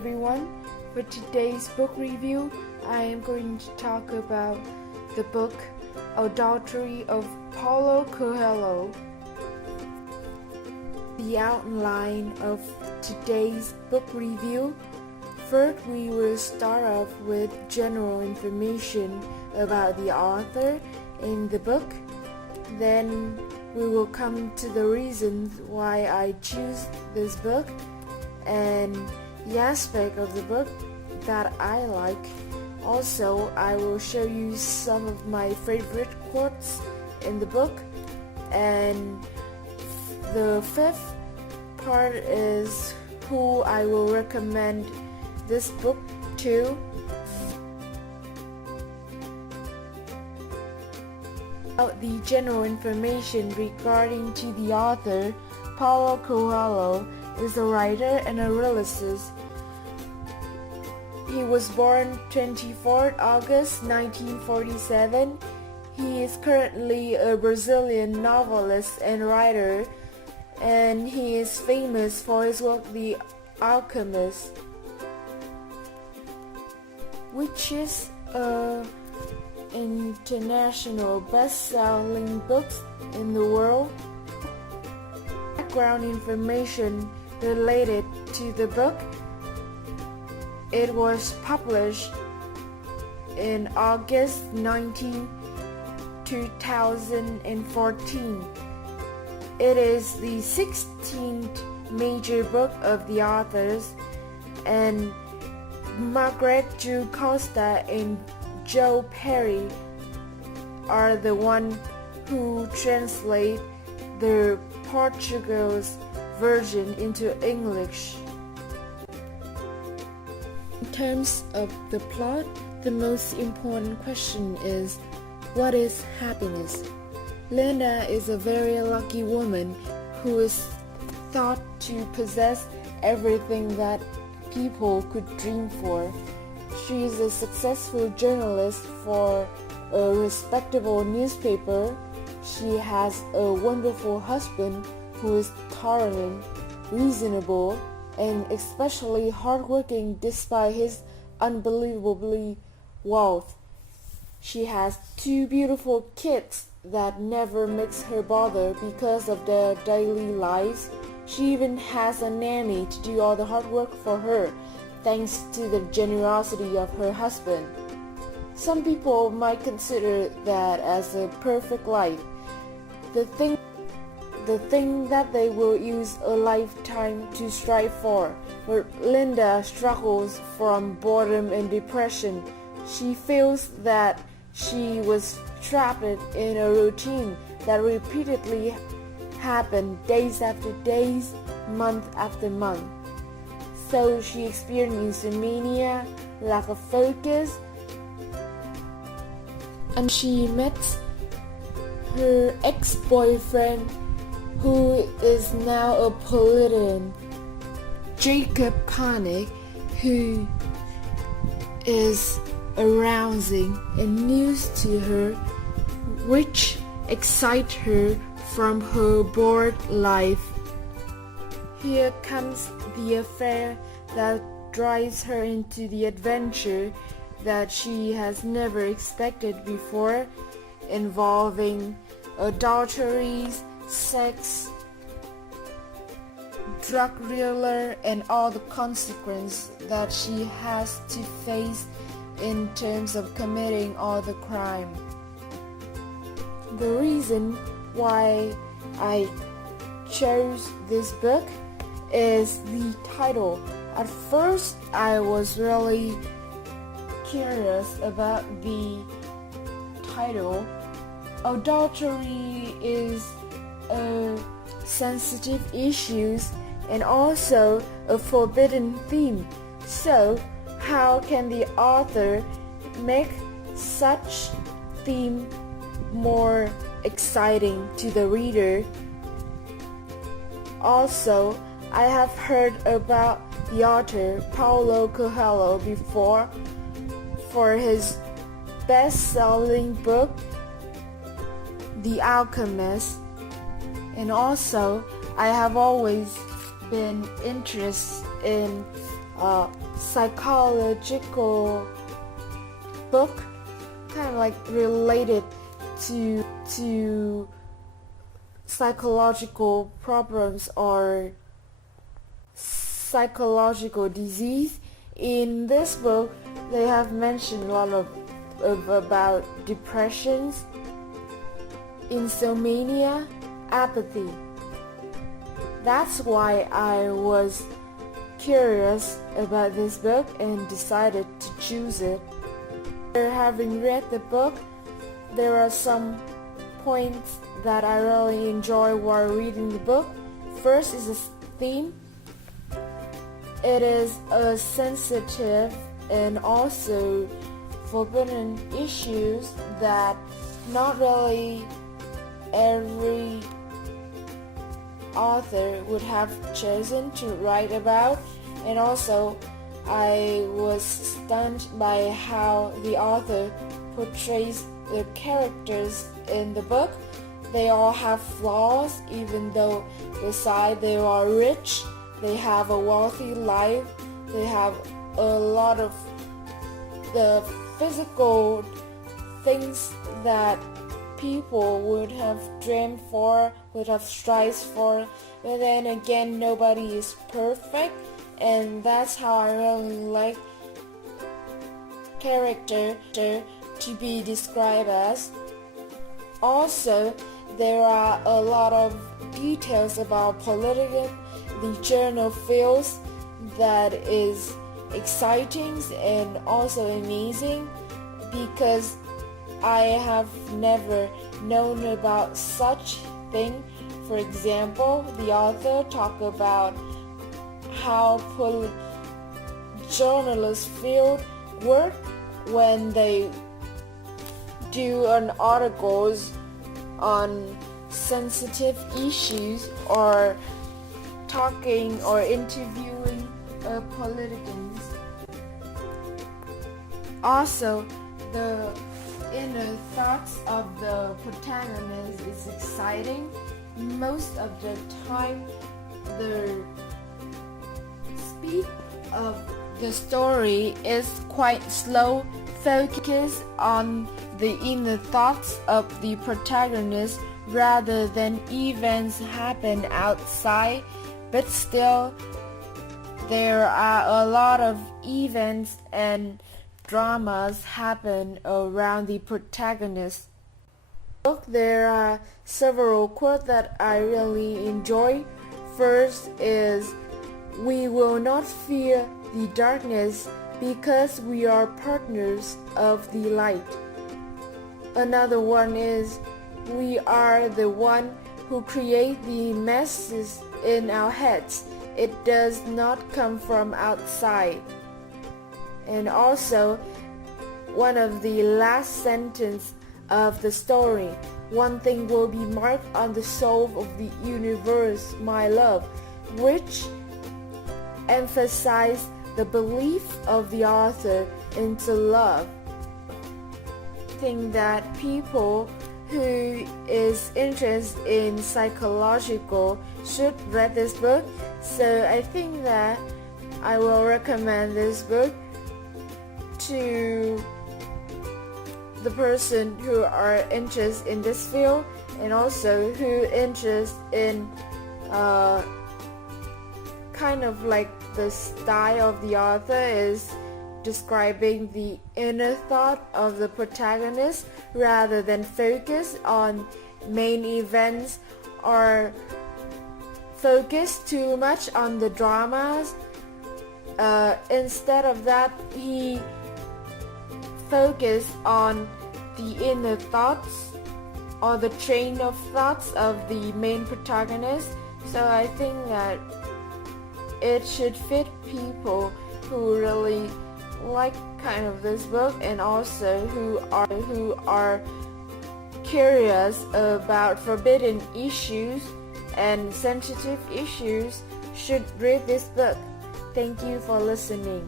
Everyone, for today's book review, I am going to talk about the book Adultery of Paulo Coelho. The outline of today's book review. First, we will start off with general information about the author in the book. Then we will come to the reasons why I choose this book and the aspect of the book that I like. Also, I will show you some of my favorite quotes in the book. And the fifth part is who I will recommend this book to. The general information regarding to the author. Paulo Coelho is a writer and a lyricist. He was born 24 August 1947. He is currently a Brazilian novelist and writer, and he is famous for his work The Alchemist, which is a international best-selling books in the world. Background information related to the book. It was published in August 19, 2014. It is the 16th major book of the authors, and Margaret Ju Costa and Joe Perry are the one who translate the Portuguese version into English. In terms of the plot, the most important question is, what is happiness? Linda is a very lucky woman who is thought to possess everything that people could dream for. She is a successful journalist for a respectable newspaper. She has a wonderful husband who is tolerant, reasonable, and especially hardworking despite his unbelievably wealth. She has two beautiful kids that never makes her bother because of their daily lives. She even has a nanny to do all the hard work for her, thanks to the generosity of her husband. Some people might consider that as a perfect life, the thing that they will use a lifetime to strive for. But Linda struggles from boredom and depression. She feels that she was trapped in a routine that repeatedly happened days after days, month after month. So she experienced insomnia, lack of focus, and she met her ex-boyfriend, who is now a politician, Jacob Panic, who is arousing and news to her, which excites her from her bored life. Here comes the affair that drives her into the adventure that she has never expected before, involving adulteries, sex, drug dealer, and all the consequences that she has to face in terms of committing all the crime. The reason why I chose this book is the title. At first, I was really curious about the title. Adultery is a sensitive issue and also a forbidden theme. So, how can the author make such theme more exciting to the reader? Also, I have heard about the author Paulo Coelho before for his best-selling book The Alchemist, and also I have always been interested in psychological book, kind of like related to psychological problems or psychological disease. In this book, they have mentioned a lot of about depressions, insomnia, apathy. That's why I was curious about this book and decided to choose it. After having read the book, there are some points that I really enjoy while reading the book. First is the theme. It is a sensitive and also forbidden issues that not really every author would have chosen to write about. And also I was stunned by how the author portrays the characters in the book. They all have flaws, even though beside they are rich, they have a wealthy life, they have a lot of the physical things that people would have dreamed for, would have strived for. But then again, nobody is perfect, and that's how I really like character to be described as. Also, there are a lot of details about politics, the journal fields that is exciting and also amazing, because I have never known about such thing. For example, the author talked about how journalists field work when they do an articles on sensitive issues or talking or interviewing politicians. Also, the inner thoughts of the protagonist is exciting. Most of the time, the speed of the story is quite slow, focused on the inner thoughts of the protagonist rather than events happen outside. But still, there are a lot of events and dramas happen around the protagonist. There are several quotes that I really enjoy. First is, "We will not fear the darkness because we are partners of the light." Another one is, "We are the one who create the messes in our heads. It does not come from outside." And also, one of the last sentence of the story, "One thing will be marked on the soul of the universe, my love," which emphasized the belief of the author into love. I think that people who is interested in psychological should read this book. So I think that I will recommend this book to the person who are interested in this field, and also who interested in kind of like the style of the author is describing the inner thought of the protagonist rather than focus on main events or focus too much on the dramas. Instead of that, he focused on the inner thoughts or the train of thoughts of the main protagonist. So I think that it should fit people who really like kind of this book, and also who are curious about forbidden issues and sensitive issues should read this book. Thank you for listening.